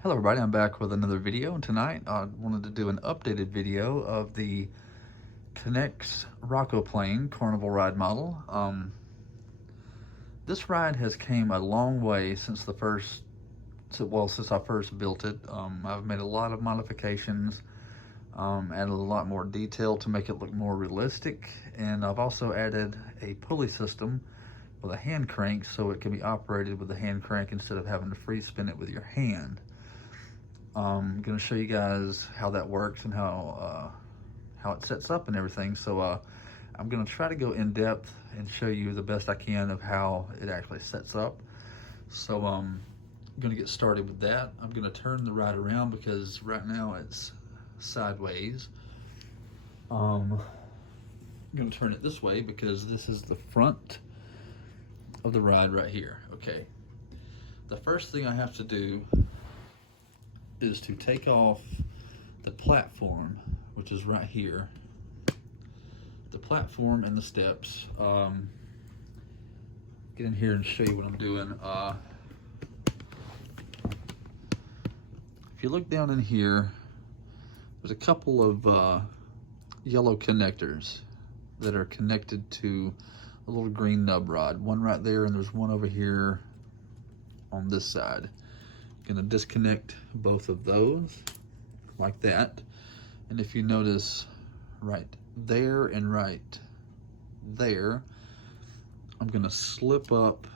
Hello everybody, I'm back with another video, and tonight I wanted to do an updated video of the Knex Plane Carnival ride model. This ride has came a long way since since I first built it. I've made a lot of modifications, added a lot more detail to make it look more realistic, and I've also added a pulley system with a hand crank so it can be operated with a hand crank instead of having to free spin it with your hand. I'm going to show you guys how that works and how it sets up and everything. So I'm going to try to go in depth and show you the best I can of how it actually sets up. So I'm going to get started with that. I'm going to turn the ride around because right now it's sideways. I'm going to turn it this way because this is the front of the ride right here. Okay. The first thing I have to do is to take off the platform, which is right here. The platform and the steps. Get in here and show you what I'm doing. If you look down in here, there's a couple of yellow connectors that are connected to a little green nub rod. One right there, and there's one over here on this side. Gonna disconnect both of those like that. And if you notice right there and right there, I'm gonna slip up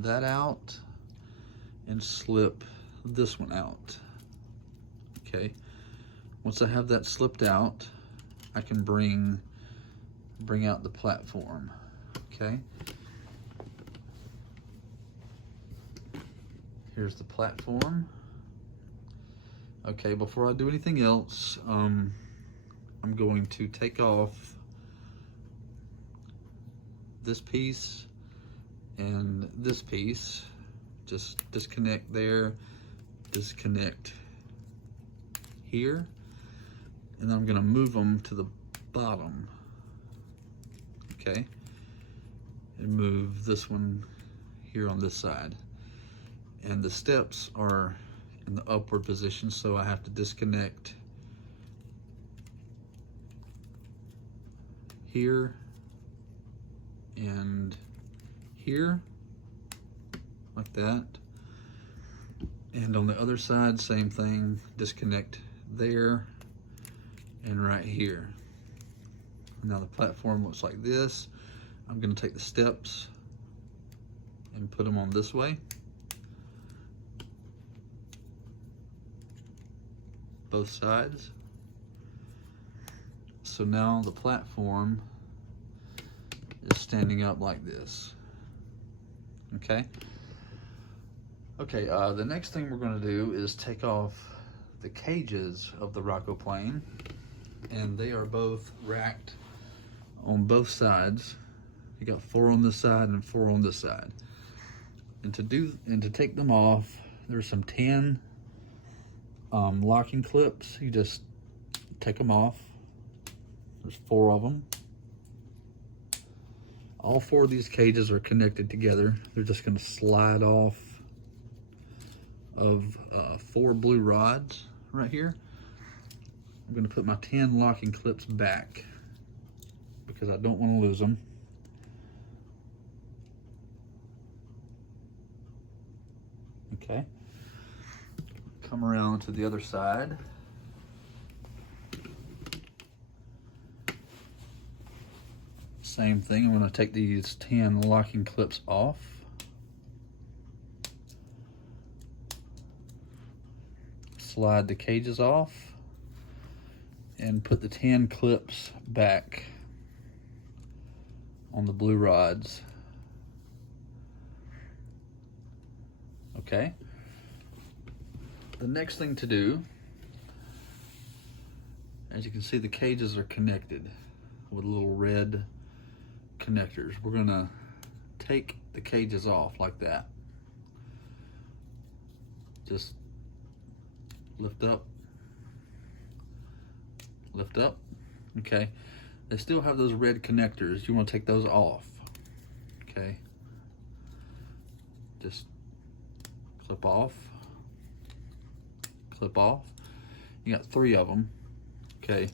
that out and slip this one out. Okay, once I have that slipped out, I can bring out the platform. Okay, here's the platform. Okay, before I do anything else, I'm going to take off this piece and this piece. Just disconnect there, disconnect here, and then I'm gonna move them to the bottom. Okay, and move this one here on this side. And the steps are in the upward position, so I have to disconnect here and here, like that. And on the other side, same thing, disconnect there and right here. Now the platform looks like this. I'm gonna take the steps and put them on this way. Both sides. So now the platform is standing up like this. Okay? Okay, the next thing we're gonna do is take off the cages of the plane, and they are both racked on both sides. You got 4 on this side and 4 on this side. And to take them off, there's some tan locking clips. You just take them off. There's 4 of them. All 4 of these cages are connected together. They're just going to slide off of 4 blue rods right here. I'm going to put my tan locking clips back because I don't want to lose them. Okay. Come around to the other side. Same thing, I'm going to take these tan locking clips off. Slide the cages off and put the tan clips back on the blue rods. Okay. The next thing to do, as you can see, the cages are connected with little red connectors. We're gonna take the cages off like that. Just lift up, okay. They still have those red connectors. You want to take those off, okay. Just clip off, clip off. You got 3 of them. Okay,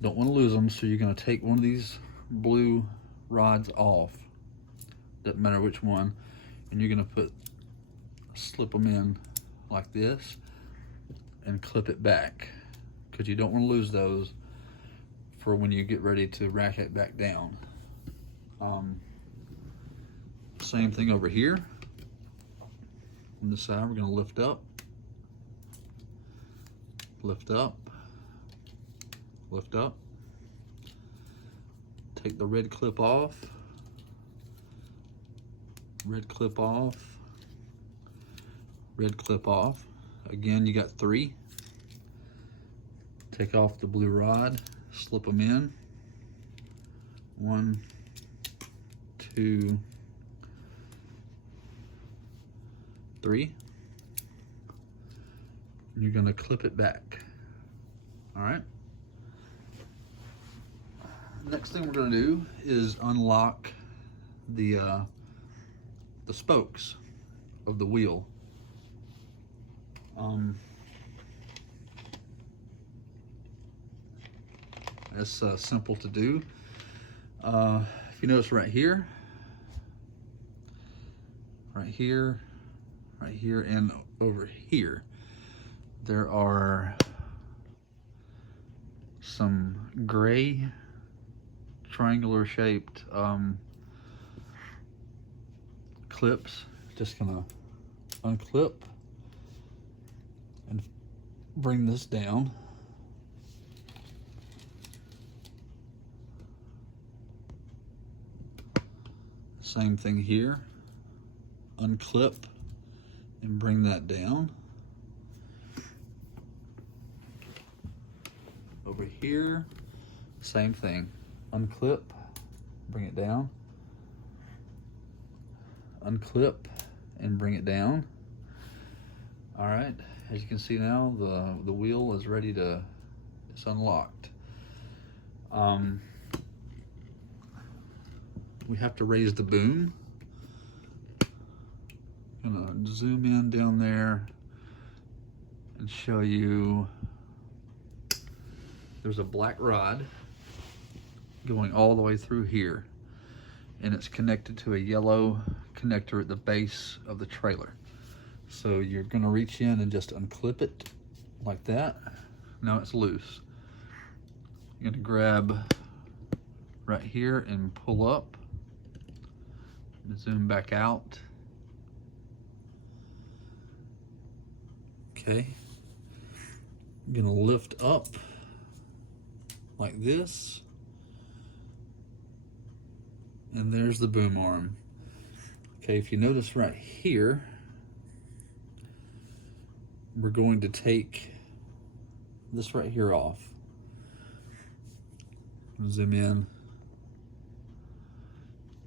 don't want to lose them, so you're going to take one of these blue rods off. Doesn't matter which one, and you're going to slip them in like this and clip it back, because you don't want to lose those for when you get ready to rack it back down. Same thing over here. On this side, we're going to lift up, lift up, lift up. Take the red clip off, red clip off, red clip off. Again, you got 3. Take off the blue rod, slip them in. 1, 2, 3. You're gonna clip it back. All right. Next thing we're gonna do is unlock the spokes of the wheel. That's simple to do. If you notice right here, right here, right here, and over here, there are some gray triangular shaped clips. Just gonna unclip and bring this down. Same thing here. Unclip and bring that down. Over here, same thing. Unclip, bring it down. Unclip and bring it down. All right, as you can see now, the wheel is ready to, it's unlocked. We have to raise the boom. I'm gonna zoom in down there and show you. There's a black rod going all the way through here, and it's connected to a yellow connector at the base of the trailer. So you're gonna reach in and just unclip it like that. Now it's loose. You're gonna grab right here and pull up. Zoom back out. Okay. I'm gonna lift up like this. And there's the boom arm. Okay, if you notice right here, we're going to take this right here off. Zoom in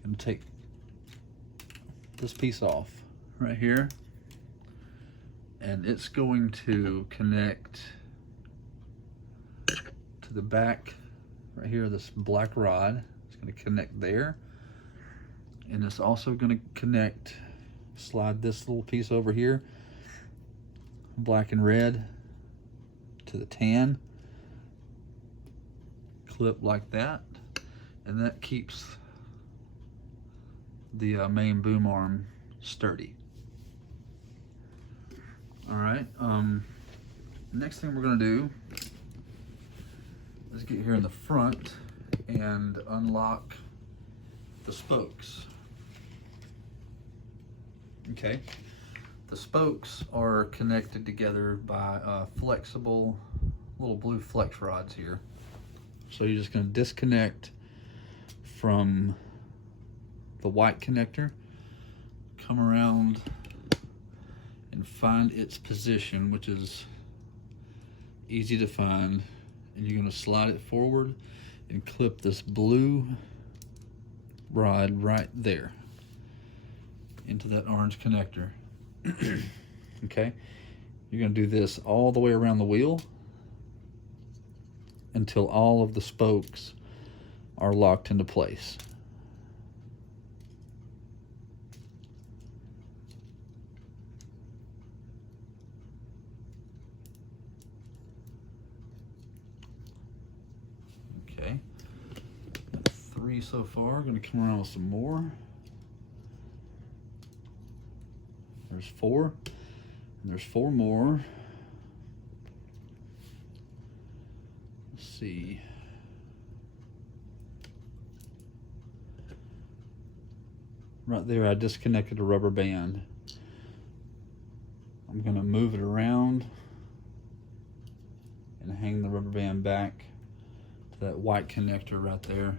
and take this piece off right here, and it's going to connect to the back right here. This black rod is going to connect there, and it's also going to connect, slide this little piece over here, black and red, to the tan, clip like that, and that keeps the main boom arm sturdy. All right, next thing we're gonna do is get here in the front and unlock the spokes. Okay, the spokes are connected together by flexible little blue flex rods here. So you're just gonna disconnect from the white connector, come around and find its position, which is easy to find, and you're going to slide it forward and clip this blue rod right there into that orange connector. Okay, you're going to do this all the way around the wheel until all of the spokes are locked into place. 3 so far. I'm gonna come around with some more. There's 4, and there's 4 more. Let's see. Right there, I disconnected a rubber band. I'm gonna move it around and hang the rubber band back to that white connector right there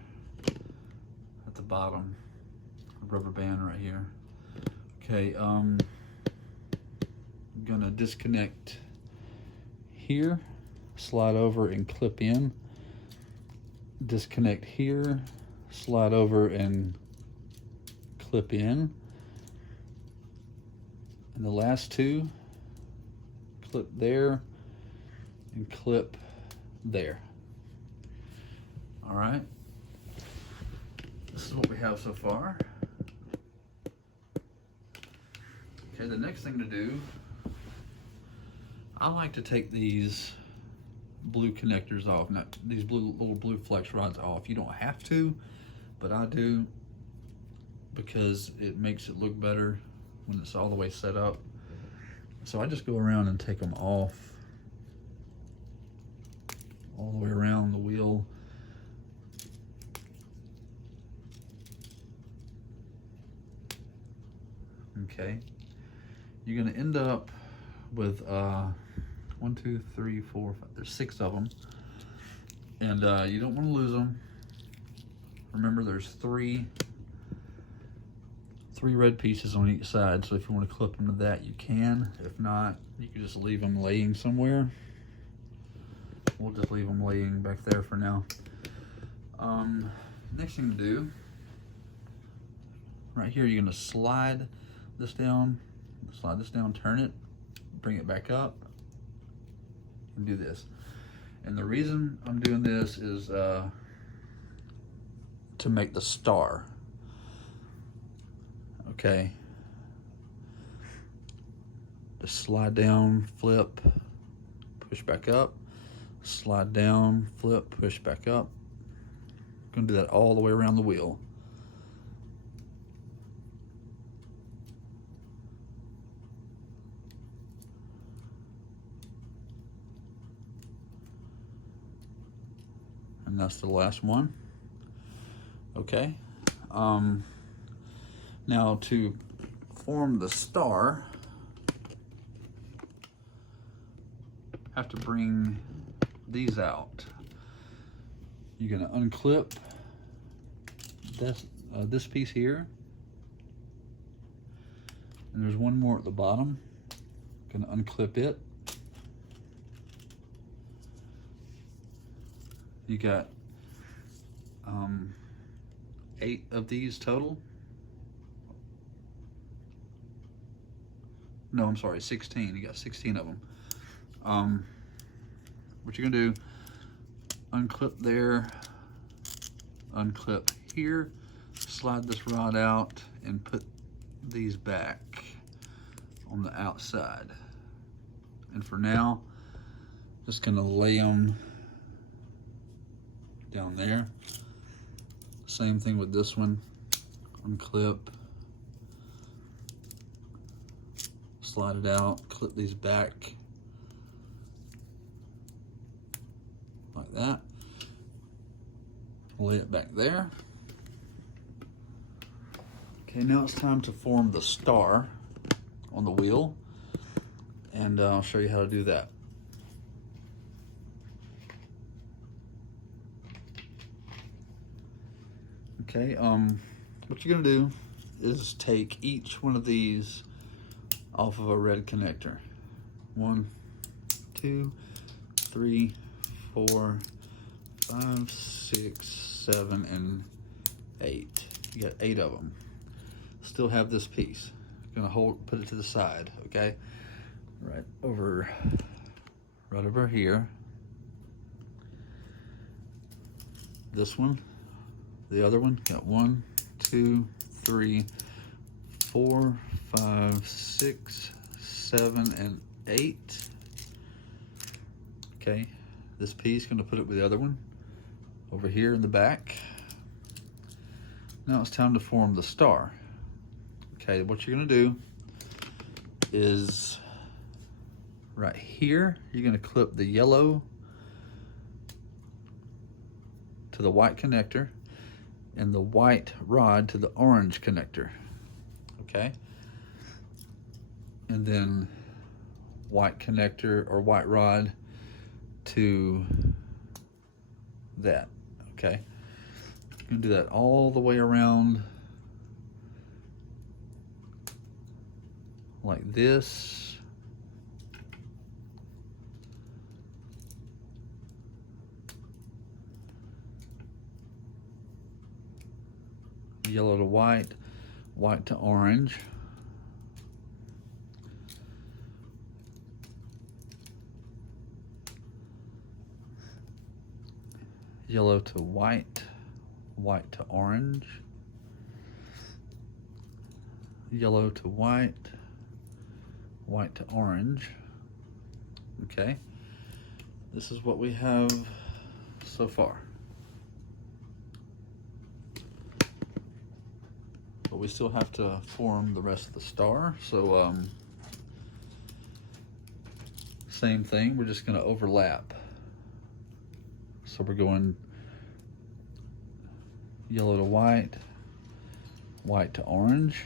at the bottom. Rubber band right here. Okay, I'm gonna disconnect here, slide over and clip in. Disconnect here, slide over and clip in. And the last 2, clip there and clip there. All right, this is what we have so far. Okay, the next thing to do, I like to take these blue connectors off, not these little blue flex rods off. You don't have to, but I do, because it makes it look better when it's all the way set up. So I just go around and take them off all the way around the wheel. Okay, you're gonna end up with 1, 2, 3, 4, 5, there's 6 of them, and you don't want to lose them. Remember, there's three red pieces on each side, so if you want to clip them to that, you can. If not, you can just leave them laying somewhere. We'll just leave them laying back there for now. Next thing to do, right here, you're going to slide this down, turn it, bring it back up, and do this. And the reason I'm doing this is to make the star. Okay. Just slide down, flip, push back up, slide down, flip, push back up. Gonna do that all the way around the wheel. And that's the last one. Okay. Now to form the star, have to bring these out. You're gonna unclip this piece here, and there's one more at the bottom. Gonna unclip it. You got 8 of these total. No, I'm sorry, 16. You got 16 of them. What you're gonna do, unclip there, unclip here, slide this rod out, and put these back on the outside. And for now, just gonna lay them down there. Same thing with this one. Unclip, slide it out, clip these back like that. Lay it back there. Okay, now it's time to form the star on the wheel, and I'll show you how to do that. Okay, what you're gonna do is take each one of these off of a red connector. 1, 2, 3, 4, 5, 6, 7, and 8. You got 8 of them. Still have this piece. Gonna put it to the side, okay? Right over here. This one, the other one, got 1, 2, 3, 4, 5, 6, 7, and 8. Okay, this piece, gonna put it with the other one over here in the back. Now it's time to form the star. Okay, what you're gonna do is right here, you're gonna clip the yellow to the white connector and the white rod to the orange connector. Okay, and then white connector or white rod to that. Okay, you're gonna do that all the way around like this. Yellow to white, white to orange. Yellow to white, white to orange. Yellow to white, white to orange. Okay, this is what we have so far. But we still have to form the rest of the star. So same thing, we're just gonna overlap. So we're going yellow to white, white to orange,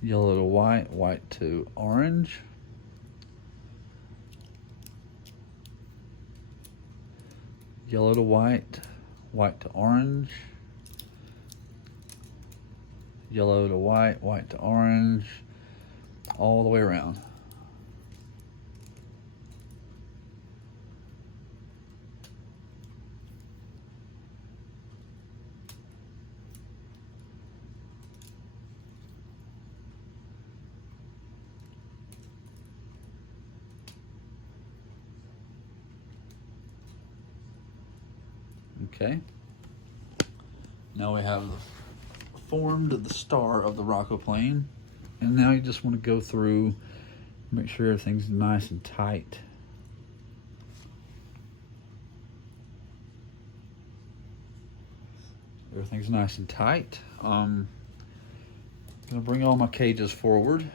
yellow to white, white to orange, yellow to white, white to orange, yellow to white, white to orange, all the way around. Okay, now we have formed the star of the rocketplane, and now you just want to go through, make sure everything's nice and tight. Everything's nice and tight. I'm gonna bring all my cages forward.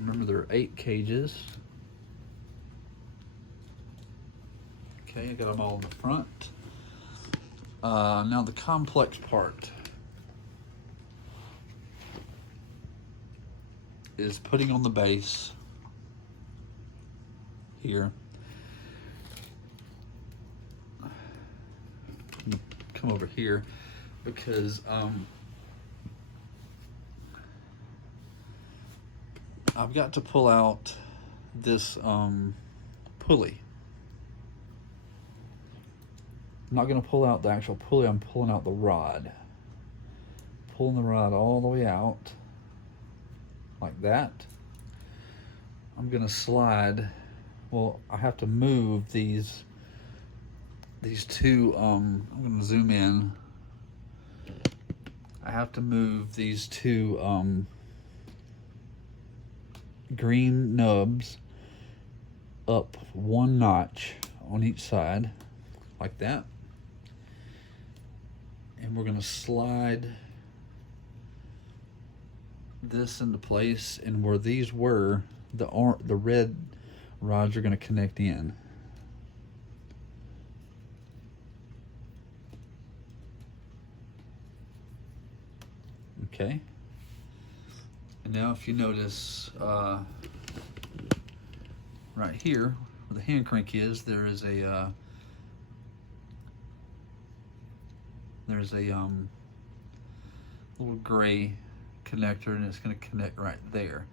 Remember, there are 8 cages. Okay, I got them all in the front. Now the complex part is putting on the base here. Come over here because I've got to pull out this pulley. I'm not going to pull out the actual pulley, I'm pulling out the rod. Pulling the rod all the way out, like that. I'm going to slide, well, I have to move these two, I'm going to zoom in. I have to move these two green nubs up 1 notch on each side, like that. And we're gonna slide this into place, and where these were, the red rods are gonna connect in. Okay. And now if you notice, right here, where the hand crank is, there is a little gray connector, and it's going to connect right there.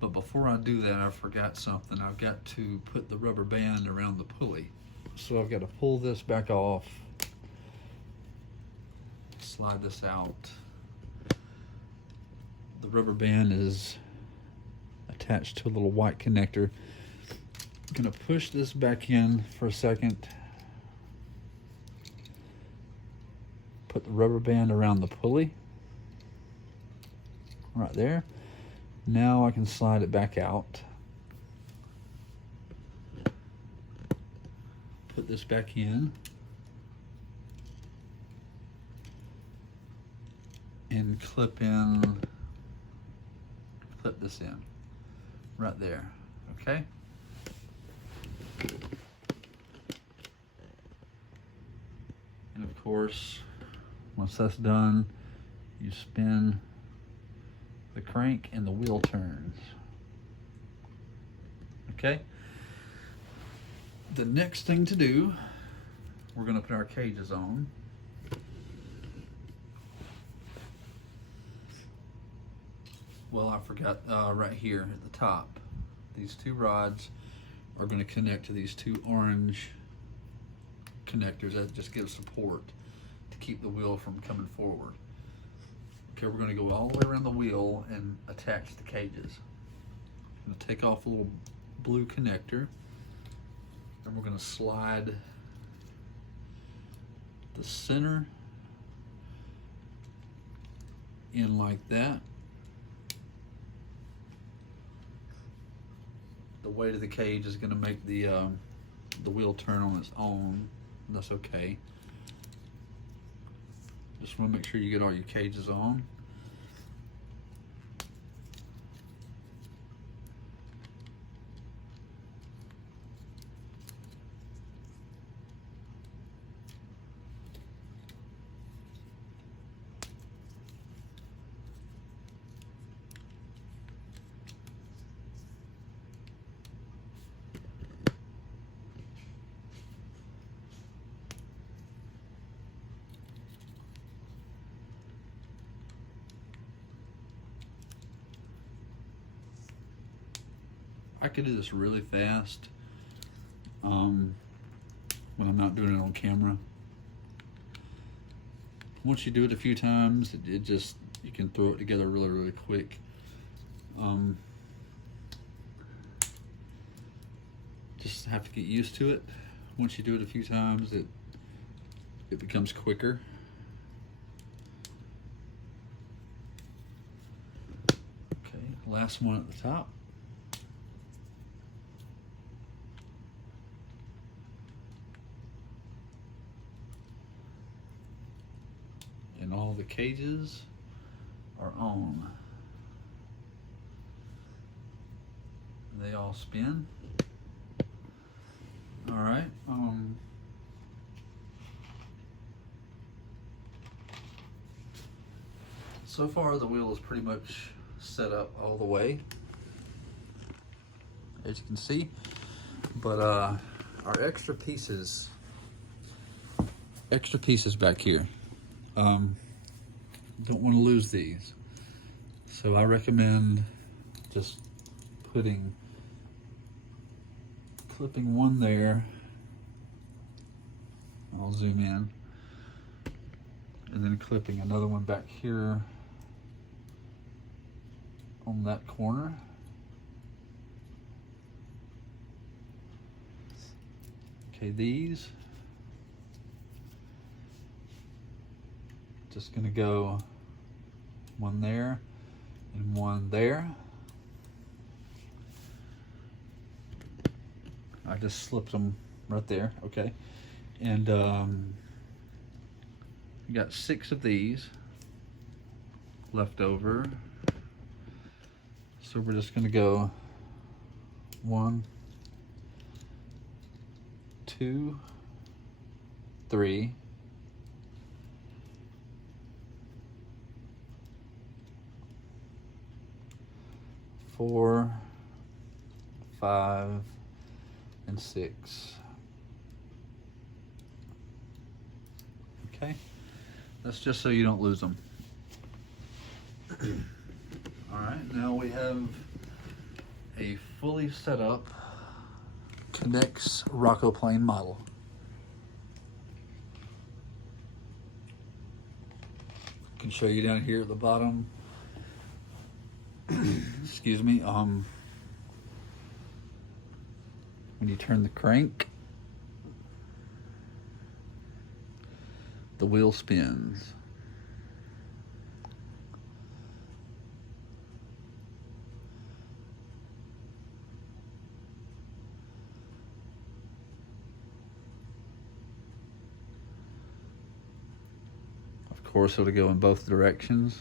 But before I do that, I forgot something. I've got to put the rubber band around the pulley. So I've got to pull this back off, slide this out. The rubber band is attached to a little white connector. I'm going to push this back in for a second. Put the rubber band around the pulley right there. Now I can slide it back out. put this back in and clip this in right there, okay? And of course, once that's done, you spin the crank and the wheel turns. Okay? The next thing to do, we're gonna put our cages on. Well, I forgot right here at the top. These two rods are gonna connect to these two orange connectors that just give support to keep the wheel from coming forward. Okay, we're gonna go all the way around the wheel and attach the cages. I'm gonna take off a little blue connector, and we're gonna slide the center in like that. The weight of the cage is gonna make the wheel turn on its own. That's okay. Just want to make sure you get all your cages on. I could do this really fast when I'm not doing it on camera. Once you do it a few times, it just, you can throw it together really, really quick. Just have to get used to it. Once you do it a few times, it becomes quicker. Okay, last one at the top. And all the cages are on. They all spin. All right. So far the wheel is pretty much set up all the way, as you can see. But our extra pieces back here. Don't want to lose these, so I recommend just clipping one there. I'll zoom in, and then clipping another one back here on that corner. Okay, these just gonna go one there and one there. I just slipped them right there, okay. And you got 6 of these left over. So we're just gonna go 1, 2, 3, 4, 5, and 6. Okay, that's just so you don't lose them. All right, now we have a fully set up Knex Rockoplane model. I can show you down here at the bottom. Excuse me. When you turn the crank, the wheel spins. Of course, it'll go in both directions.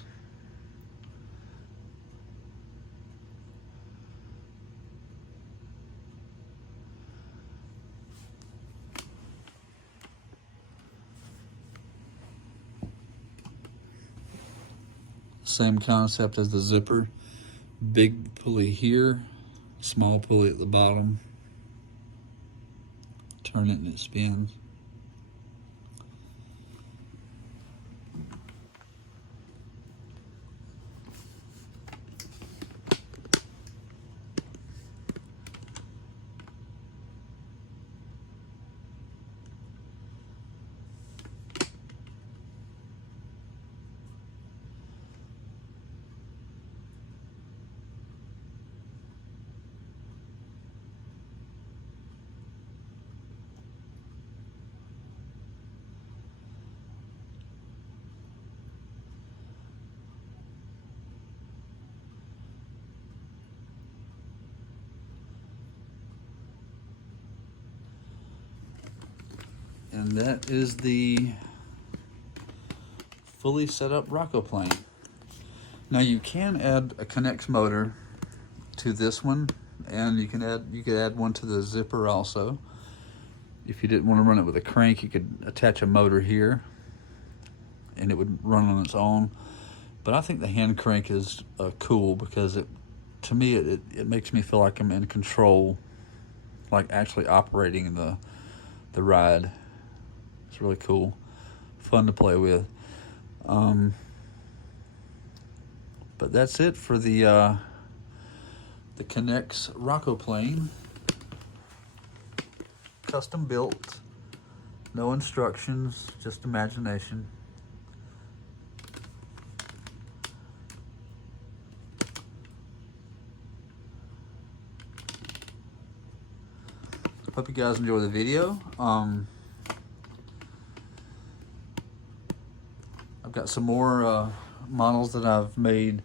Same concept as the zipper. Big pulley here, small pulley at the bottom. Turn it and it spins. And that is the fully set up Rockoplane. Now you can add a Knex motor to this one, and you could add one to the zipper also. If you didn't want to run it with a crank, you could attach a motor here and it would run on its own. But I think the hand crank is cool because to me it makes me feel like I'm in control, like actually operating the ride. It's really cool, fun to play with. But that's it for the Knex Rockoplane. Custom built, no instructions, just imagination. Hope you guys enjoy the video. I've got some more models that I've made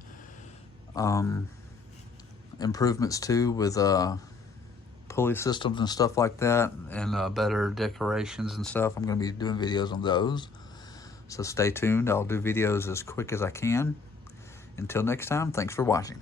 improvements to with pulley systems and stuff like that, and better decorations and stuff. I'm going to be doing videos on those, so stay tuned. I'll do videos as quick as I can. Until next time, thanks for watching.